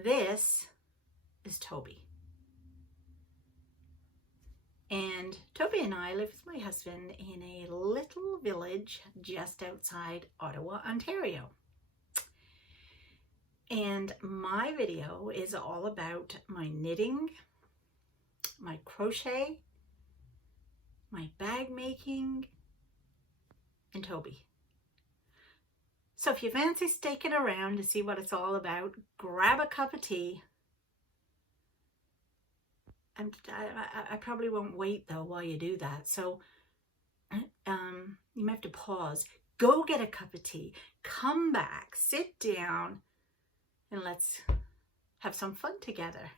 And this is Toby. And Toby and I live with my husband in a little village just outside Ottawa, Ontario. And my video is all about my knitting, my crochet, my bag making, and Toby. So if you fancy sticking around to see what it's all about, grab a cup of tea. I probably won't wait though while you do that. So you might have to pause, go get a cup of tea, come back, sit down, and let's have some fun together.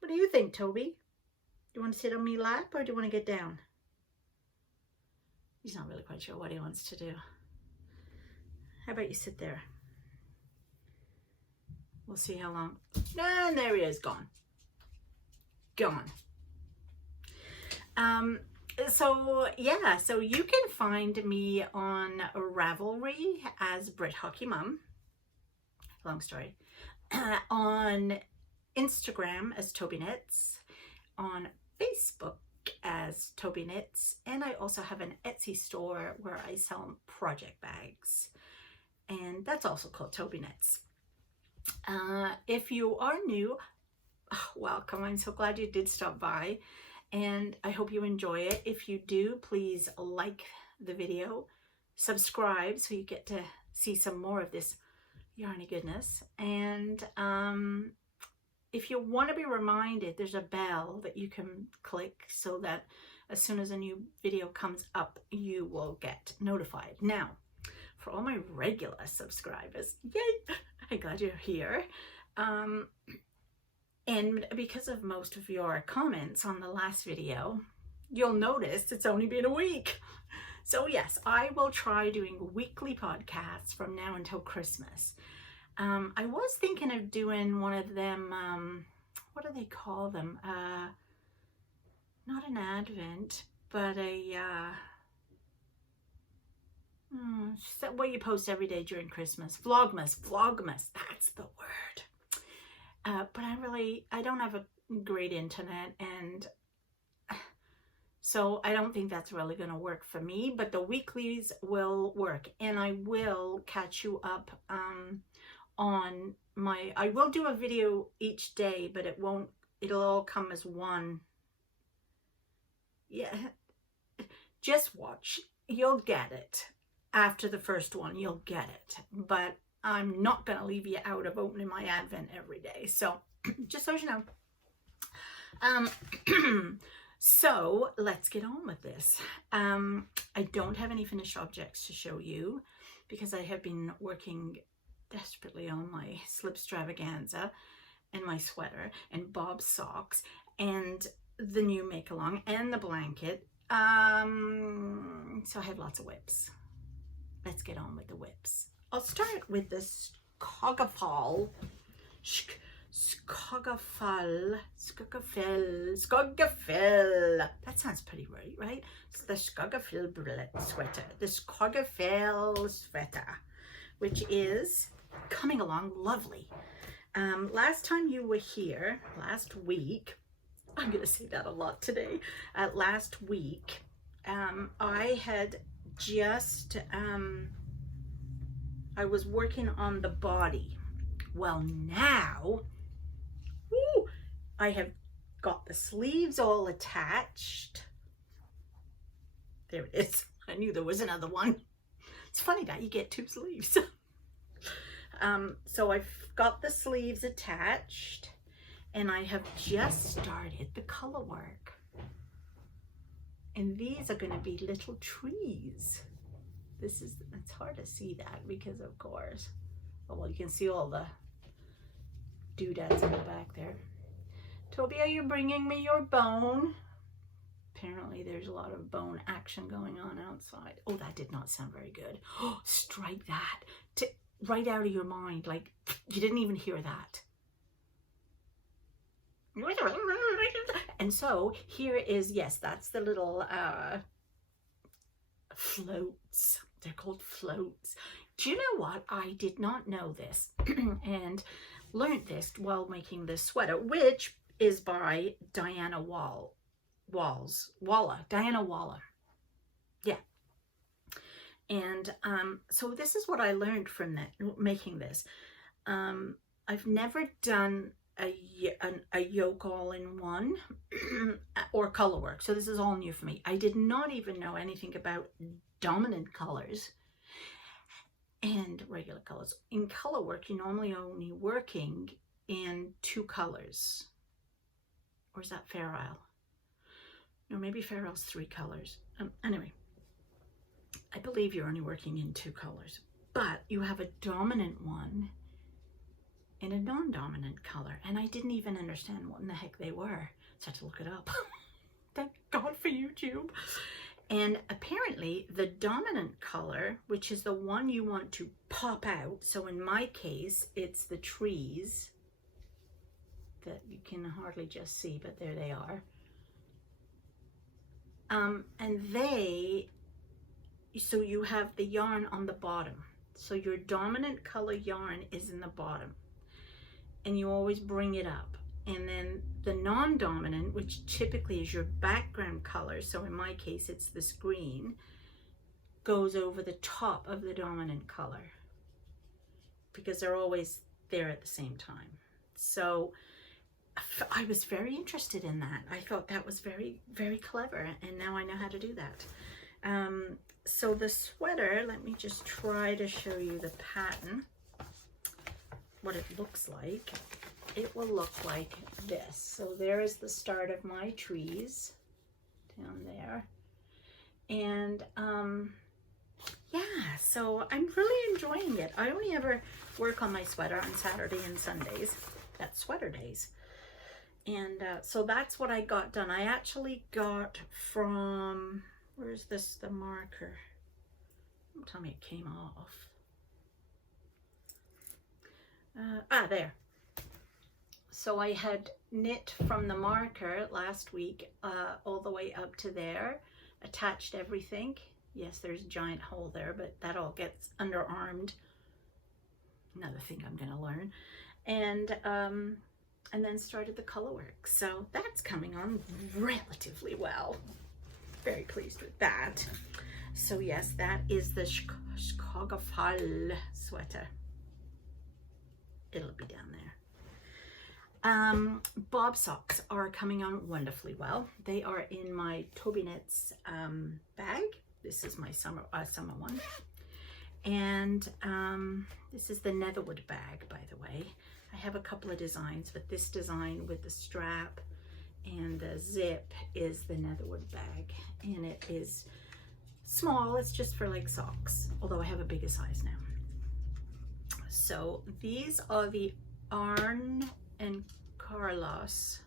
What do you think, Toby? Do you want to sit on my lap or do you want to get down? He's not really quite sure what he wants to do. How about you sit there? We'll see how long. And there he is, gone. Gone. So yeah, so you can find me on Ravelry as Brit Hockey Mum. Long story. On Instagram as Tobyknits, on Facebook as Tobyknits, and I also have an Etsy store where I sell project bags, and that's also called Tobyknits. If you are new, welcome. I'm so glad you did stop by, and I hope you enjoy it. If you do, please like the video, subscribe so you get to see some more of this yarny goodness, and if you want to be reminded, there's a bell that you can click so that as soon as a new video comes up, you will get notified. Now, for all my regular subscribers, yay, I'm glad you're here. And because of most of your comments on the last video, you'll notice it's only been a week. So yes, I will try doing weekly podcasts from now until Christmas. I was thinking of doing one of them, what do they call them? Not an Advent, but a, what you post every day during Christmas. Vlogmas, that's the word. But I don't have a great internet, and so I don't think that's really going to work for me, but the weeklies will work, and I will catch you up on my, I will do a video each day, but it'll all come as one. Yeah, just watch, you'll get it. After the first one, you'll get it, but I'm not going to leave you out of opening my Advent every day, so just so you know. So let's get on with this. I don't have any finished objects to show you because I have been working desperately on my Slipstravaganza and my sweater and Bob's socks and the new make-along and the blanket. So I have lots of whips. Let's get on with the whips. I'll start with this Skogafjall Skogafell. That sounds pretty right? It's the Skogafjall Sweater, the Skogafell Sweater, which is coming along lovely. Last time you were here, last week, I'm going to say that a lot today, last week, I had just, I was working on the body. Well, now, I have got the sleeves all attached. There it is. I knew there was another one. It's funny that you get two sleeves. So I've got the sleeves attached, and I have just started the color work. And these are going to be little trees. It's hard to see that because, of course, well, you can see all the doodads in the back there. Toby, are you bringing me your bone? Apparently there's a lot of bone action going on outside. Oh, that did not sound very good. Oh, strike that right out of your mind, like you didn't even hear that. And so here is, yes, that's the little floats. They're called floats. Do you know what? I did not know this. And learned this while making this sweater, which is by Diana Diana Waller. Yeah. And so this is what I learned from that, making this. I've never done a yoke all in one or color work, so this is all new for me. I did not even know anything about dominant colors and regular colors. In color work, you're normally only working in 2 colors. Or is that Fair Isle? No, maybe Fair Isle's 3 colors. Anyway, I believe you're only working in 2 colors, but you have a dominant one and a non-dominant color, and I didn't even understand what in the heck they were, so I had to look it up. Thank God for YouTube. And apparently the dominant color, which is the one you want to pop out, so in my case it's the trees that you can hardly just see, but there they are. So you have the yarn on the bottom. So your dominant color yarn is in the bottom, and you always bring it up. And then the non-dominant, which typically is your background color, so in my case it's this green, goes over the top of the dominant color because they're always there at the same time. So I was very interested in that. I thought that was very, very clever, and now I know how to do that. So the sweater, let me just try to show you the pattern, what it looks like. It will look like this. So there is the start of my trees down there. And yeah, so I'm really enjoying it. I only ever work on my sweater on Saturday and Sundays. That's sweater days. And so that's what I got done. I actually got from, where's this, the marker? Don't tell me it came off. There. So I had knit from the marker last week all the way up to there, attached everything. Yes, there's a giant hole there, but that all gets underarmed. Another thing I'm going to learn. And then started the color work. So that's coming on relatively well. Very pleased with that. So yes, that is the Skogafjall Sweater. It'll be down there. Bob socks are coming on wonderfully well. They are in my Tobyknits bag. This is my summer one. And this is the Netherwood bag, by the way. I have a couple of designs, but this design with the strap and the zip is the Netherwood bag. And it is small, it's just for like socks, although I have a bigger size now. So these are the Arn and Carlos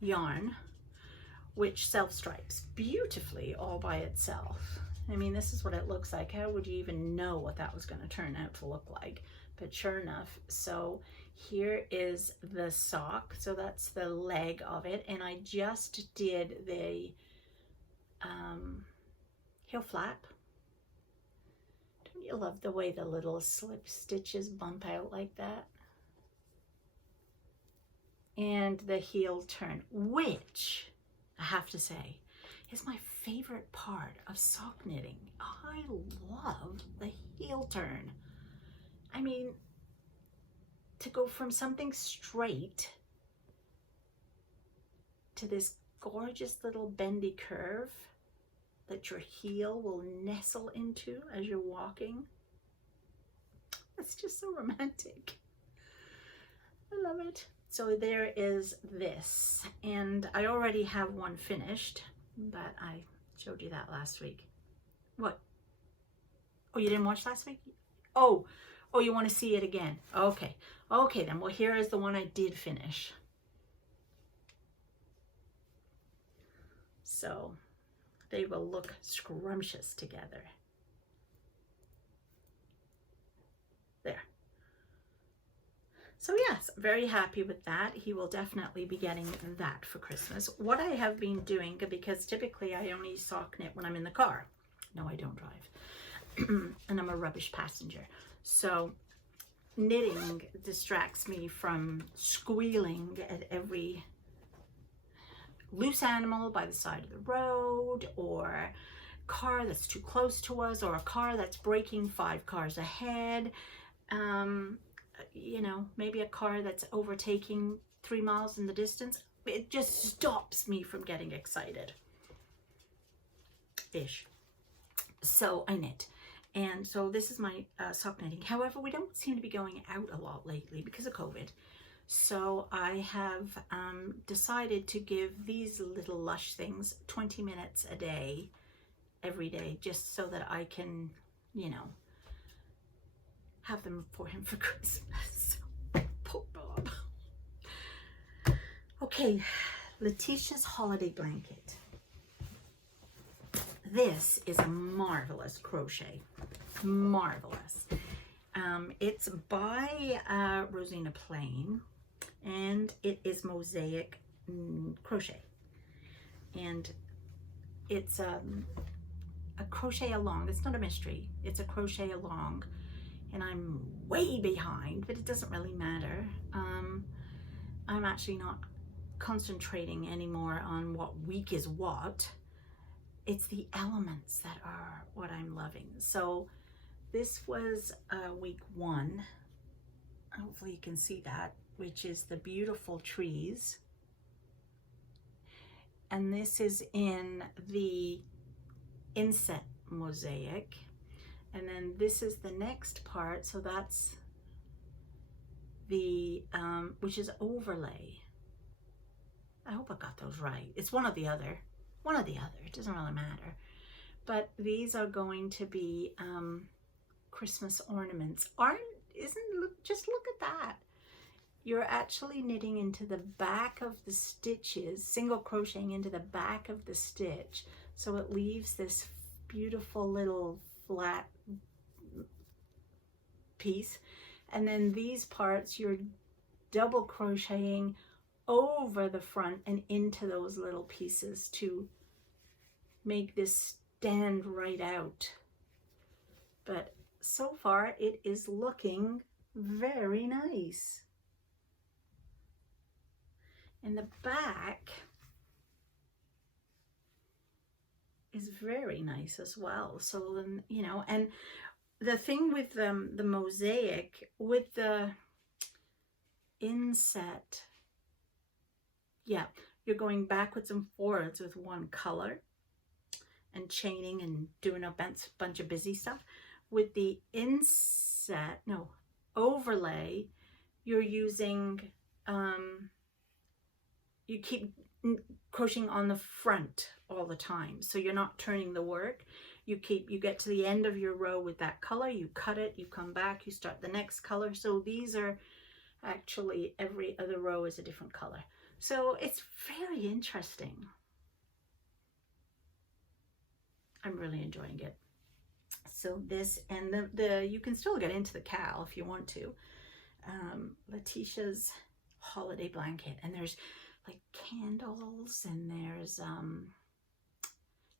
yarn, which self-stripes beautifully all by itself. I mean, this is what it looks like. How would you even know what that was going to turn out to look like? But sure enough, so here is the sock. So that's the leg of it. And I just did the heel flap. Don't you love the way the little slip stitches bump out like that? And the heel turn, which I have to say is my favorite part of sock knitting. I love the heel turn. I mean, to go from something straight to this gorgeous little bendy curve that your heel will nestle into as you're walking. It's just so romantic. I love it. So there is this, and I already have one finished, but I showed you that last week. What? Oh, you didn't watch last week? Oh, you want to see it again? Okay. Okay then. Well, here is the one I did finish. So they will look scrumptious together. There. So yes, very happy with that. He will definitely be getting that for Christmas. What I have been doing, because typically I only sock knit when I'm in the car. No, I don't drive. And I'm a rubbish passenger. So knitting distracts me from squealing at every loose animal by the side of the road, or car that's too close to us, or a car that's braking 5 cars ahead. You know, maybe a car that's overtaking 3 miles in the distance. It just stops me from getting excited. Ish. So I knit. And so this is my sock knitting. However, we don't seem to be going out a lot lately because of COVID. So I have decided to give these little lush things 20 minutes a day, every day, just so that I can, you know, have them for him for Christmas. Poor Bob. Okay, Letitia's holiday blanket. This is a marvelous crochet. Marvelous. It's by Rosina Plain, and it is mosaic crochet. And it's a crochet along. It's not a mystery. It's a crochet along. And I'm way behind, but it doesn't really matter. I'm actually not concentrating anymore on what week is what. It's the elements that are what I'm loving. So this was week 1. Hopefully you can see that, which is the beautiful trees. And this is in the inset mosaic. And then this is the next part. So that's the, which is overlay. I hope I got those right. It's one or the other. One or the other. It doesn't really matter. But these are going to be Christmas ornaments. Just look at that. You're actually knitting into the back of the stitches, single crocheting into the back of the stitch. So it leaves this beautiful little flat piece. And then these parts you're double crocheting over the front and into those little pieces to make this stand right out. But so far it is looking very nice. And the back is very nice as well. So then, you know, and the thing with the mosaic, with the inset, yeah, you're going backwards and forwards with one color and chaining and doing a bunch of busy stuff. With the inset, no, overlay, you're using, you keep crocheting on the front all the time. So you're not turning the work. You get to the end of your row with that color, you cut it, you come back, you start the next color. So these are actually, every other row is a different color. So it's very interesting. I'm really enjoying it. So this, and the you can still get into the MKAL if you want to. Letitia's holiday blanket, and there's like candles, and there's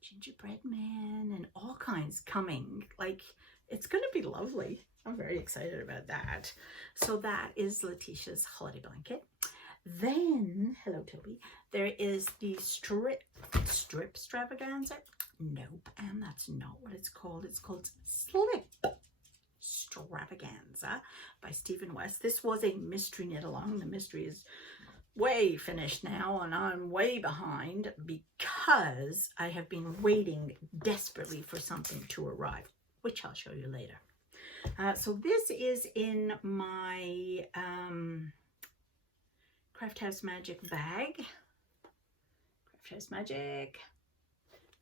gingerbread man and all kinds coming. Like, it's gonna be lovely. I'm very excited about that. So that is Letitia's holiday blanket. Then, hello Toby, there is the Slipstravaganza. Nope, and that's not what it's called. It's called Slipstravaganza by Stephen West. This was a mystery knit along. The mystery is way finished now, and I'm way behind because I have been waiting desperately for something to arrive, which I'll show you later. So this is in my Craft House Magic bag. Craft House Magic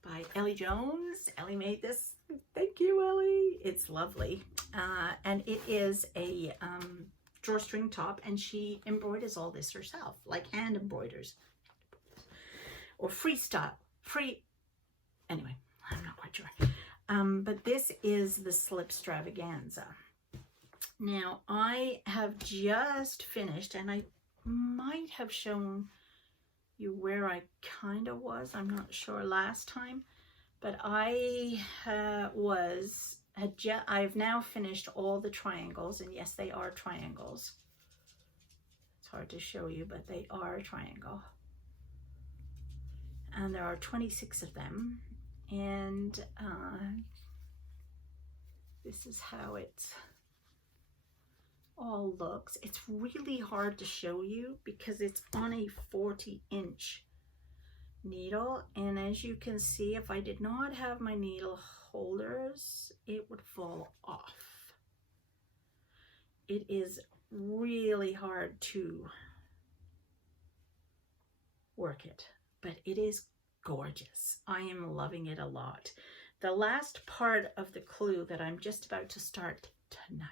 by Ellie Jones. Ellie made this. Thank you, Ellie. It's lovely. And it is a drawstring top, and she embroiders all this herself, like hand embroiders. Or anyway, I'm not quite sure. But this is the Slipstravaganza. Now, I have just finished, and I might have shown you where I kind of was. I'm not sure last time, but I was I've now finished all the triangles, and yes, they are triangles. It's hard to show you, but they are a triangle. And there are 26 of them, and this is how it all looks. It's really hard to show you because it's on a 40-inch needle, and as you can see, if I did not have my needle holders, it would fall off. It is really hard to work it, but it is gorgeous. I am loving it a lot. The last part of the clue that I'm just about to start tonight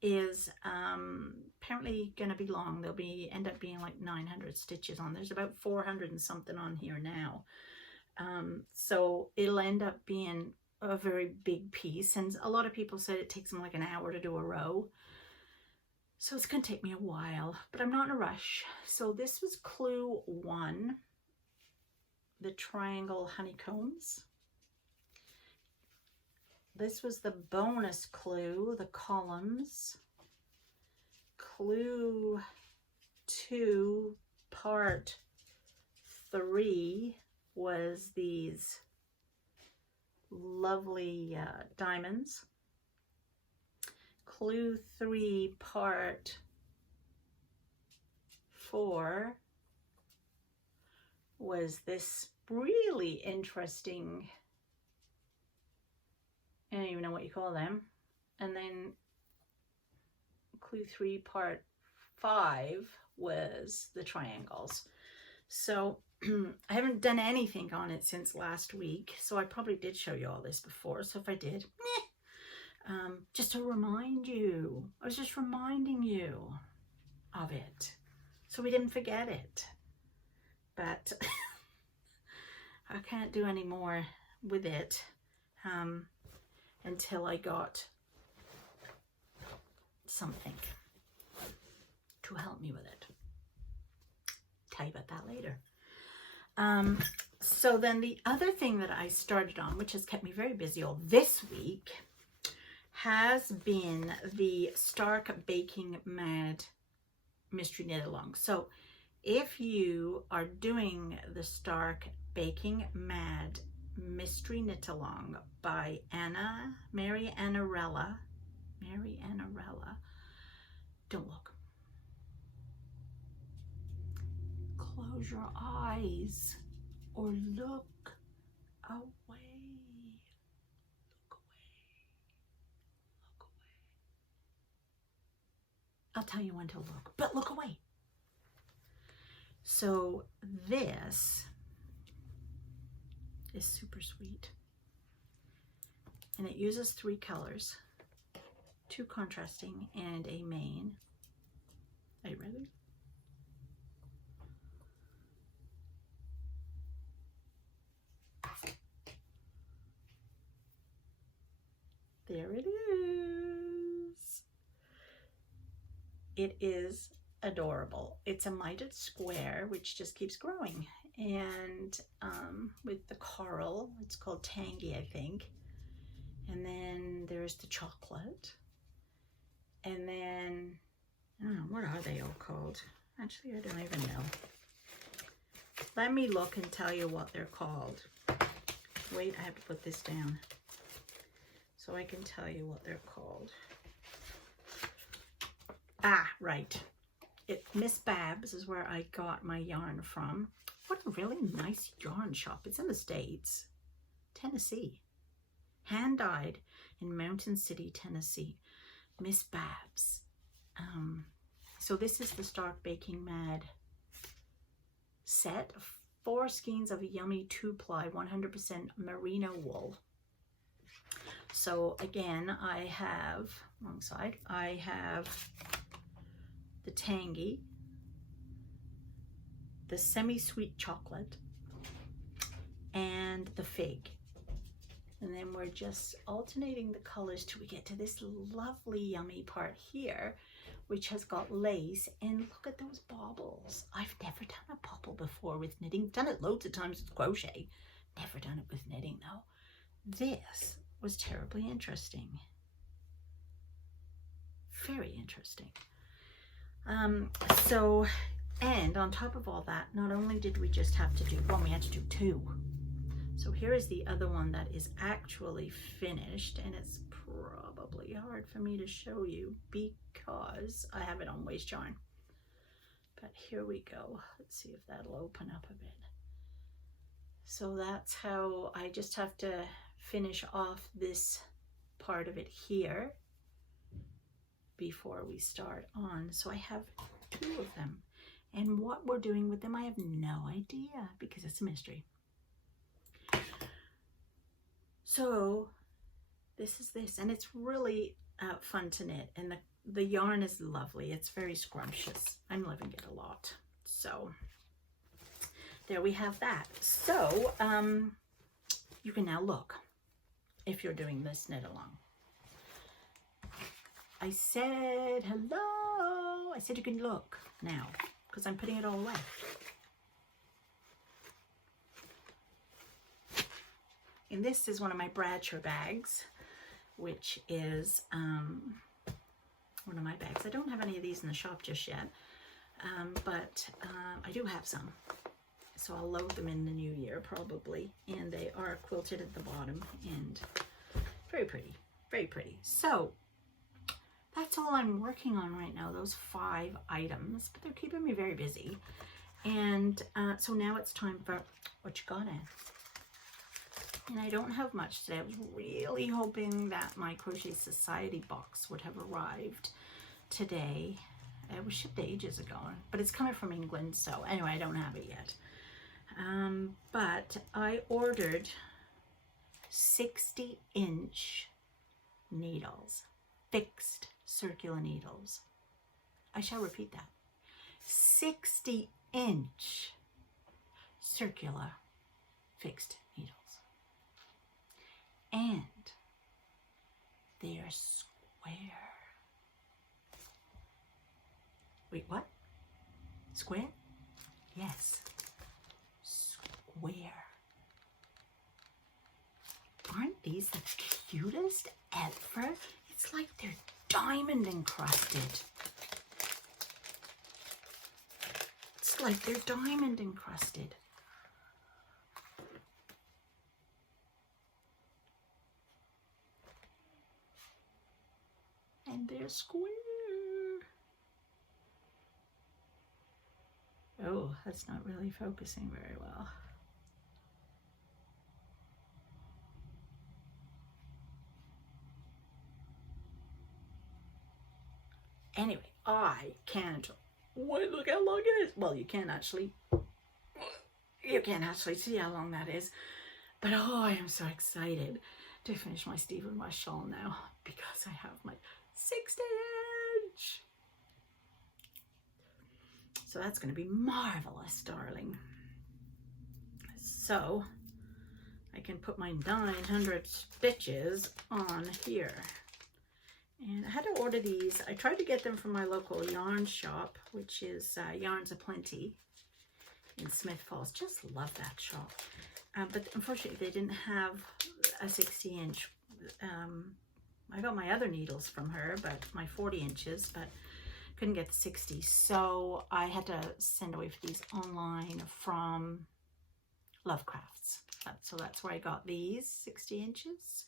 is apparently going to be long. There'll end up being like 900 stitches on. There's about 400 and something on here now. So it'll end up being a very big piece, and a lot of people said it takes them like an hour to do a row. So it's going to take me a while, but I'm not in a rush. So this was clue 1, the triangle honeycombs. This was the bonus clue, the columns. Clue 2, part 3 was these lovely diamonds. Clue 3, part 4 was this really interesting, I don't even know what you call them. And then clue 3, part 5 was the triangles. So I haven't done anything on it since last week, so I probably did show you all this before. So if I did, just to remind you, I was just reminding you of it so we didn't forget it. But I can't do any more with it until I got something to help me with it. Tell you about that later. So then the other thing that I started on, which has kept me very busy all this week, has been the Stark Baking Mad Mystery Knit Along. So if you are doing the Stark Baking Mad Mystery Knit Along by Mary Annarella, don't look. Close your eyes or look away. I'll tell you when to look, but look away. So this is super sweet. And it uses 3 colors, 2 contrasting and a main. Are you ready? There it is. It is adorable. It's a mitered square, which just keeps growing. And with the coral, it's called Tangy, I think. And then there's the chocolate. And then, I don't know, what are they all called? Actually, I don't even know. Let me look and tell you what they're called. Wait, I have to put this down so I can tell you what they're called. Ah, right. Miss Babs is where I got my yarn from. What a really nice yarn shop. It's in the States, Tennessee. Hand dyed in Mountain City, Tennessee. Miss Babs. So this is the Stark Baking Mad set. 4 skeins of yummy 2-ply 100% merino wool. So again, I have, wrong side, I have the Tangy, the semi-sweet chocolate, and the fig. And then we're just alternating the colors till we get to this lovely yummy part here, which has got lace. And look at those baubles. I've never done a bauble before with knitting. Done it loads of times with crochet. Never done it with knitting though. this was terribly interesting. Very interesting. And on top of all that, not only did we just have to do one, we had to do two. So here is the other one that is actually finished, and it's probably hard for me to show you because I have it on waste yarn. But here we go. Let's see if that'll open up a bit. So that's how I just have to finish off this part of it here before we start on. So I have two of them. And what we're doing with them, I have no idea because it's a mystery. So this is this, and it's really fun to knit, and the yarn is lovely. It's very scrumptious. I'm loving it a lot. So there we have that. So you can now look if you're doing this knit along. I said hello. I said you can look now because I'm putting it all away. And this is one of my Bradshaw bags, which is one of my bags. I don't have any of these in the shop just yet, but I do have some. So I'll load them in the new year probably. And they are quilted at the bottom and very pretty, very pretty. So that's all I'm working on right now, those 5 items, but they're keeping me very busy. And so now it's time for what you got in. And I don't have much today. I was really hoping that my Crochet Society box would have arrived today. It was shipped ages ago, but it's coming from England, so anyway, I don't have it yet. But I ordered 60-inch needles, fixed circular needles. I shall repeat that. 60-inch circular fixed needles. And they are square. Wait, what? Square? Yes. Square. Aren't these the cutest ever? It's like they're diamond encrusted. It's like they're diamond encrusted. And they're square. Oh, that's not really focusing very well. Anyway, I can't wait. Look how long it is. Well, you can't actually see how long that is. But oh, I am so excited to finish my Stephen West shawl now because I have my 60-inch. So that's going to be marvelous, darling. So I can put my 900 stitches on here. And I had to order these. I tried to get them from my local yarn shop, which is Yarns Aplenty in Smith Falls. Just love that shop. But unfortunately, they didn't have a 60-inch. I got my other needles from her, but my 40 inches, but couldn't get the 60. So I had to send away for these online from Lovecrafts. So that's where I got these 60 inches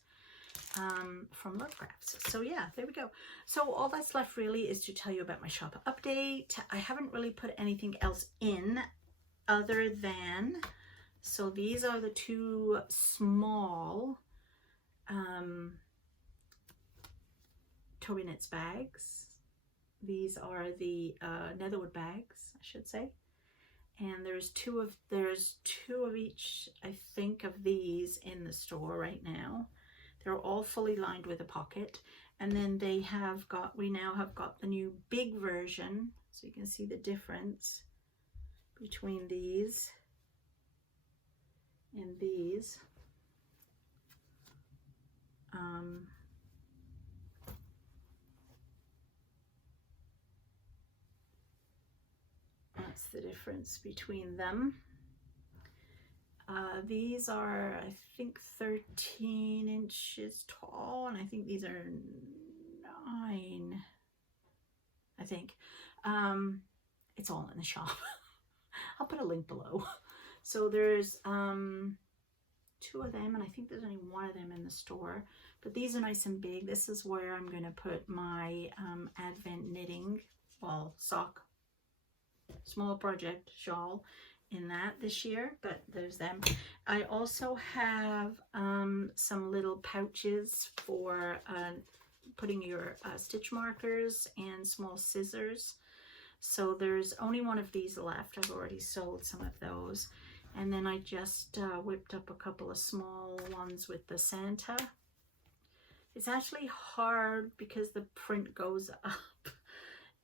from Lovecrafts. So yeah, there we go. So all that's left really is to tell you about my shop update. I haven't really put anything else in other than, so these are the 2 small Tobyknits bags. These are the Netherwood bags, I should say. And there's two of each, I think, of these in the store right now. They're all fully lined with a pocket. And then we now have got the new big version. So you can see the difference between these and these. That's the difference between them. These are, I think, 13 inches tall, and I think these are 9, I think. It's all in the shop. I'll put a link below. So there's 2 of them, and I think there's only 1 of them in the store, but these are nice and big. This is where I'm going to put my Advent knitting, well, sock, small project shawl in that this year, but there's them. I also have some little pouches for putting your stitch markers and small scissors. So there's only 1 of these left. I've already sold some of those. And then I just whipped up a couple of small ones with the Santa. It's actually hard because the print goes up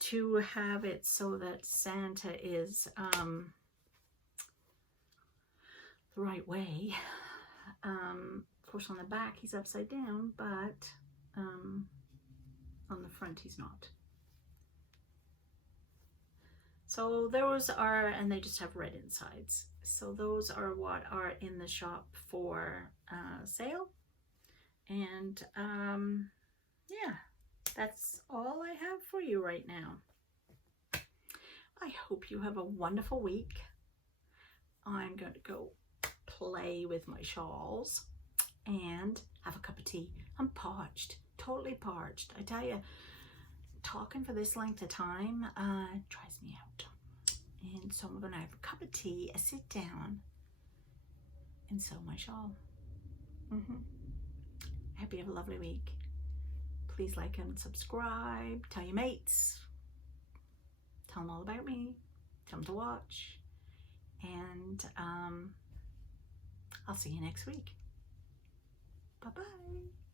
to have it so that Santa is the right way. Of course, on the back he's upside down, but on the front he's not. So those are, and they just have red insides. So those are what are in the shop for sale. And yeah, that's all I have for you right now. I hope you have a wonderful week. I'm going to go play with my shawls and have a cup of tea. I'm parched, totally parched. I tell you, talking for this length of time drives me out. And so I'm gonna have a cup of tea, a sit down, and sew my shawl. I hope you have a lovely week. Please like and subscribe. Tell your mates. Tell them all about me. Tell them to watch. And I'll see you next week. Bye-bye.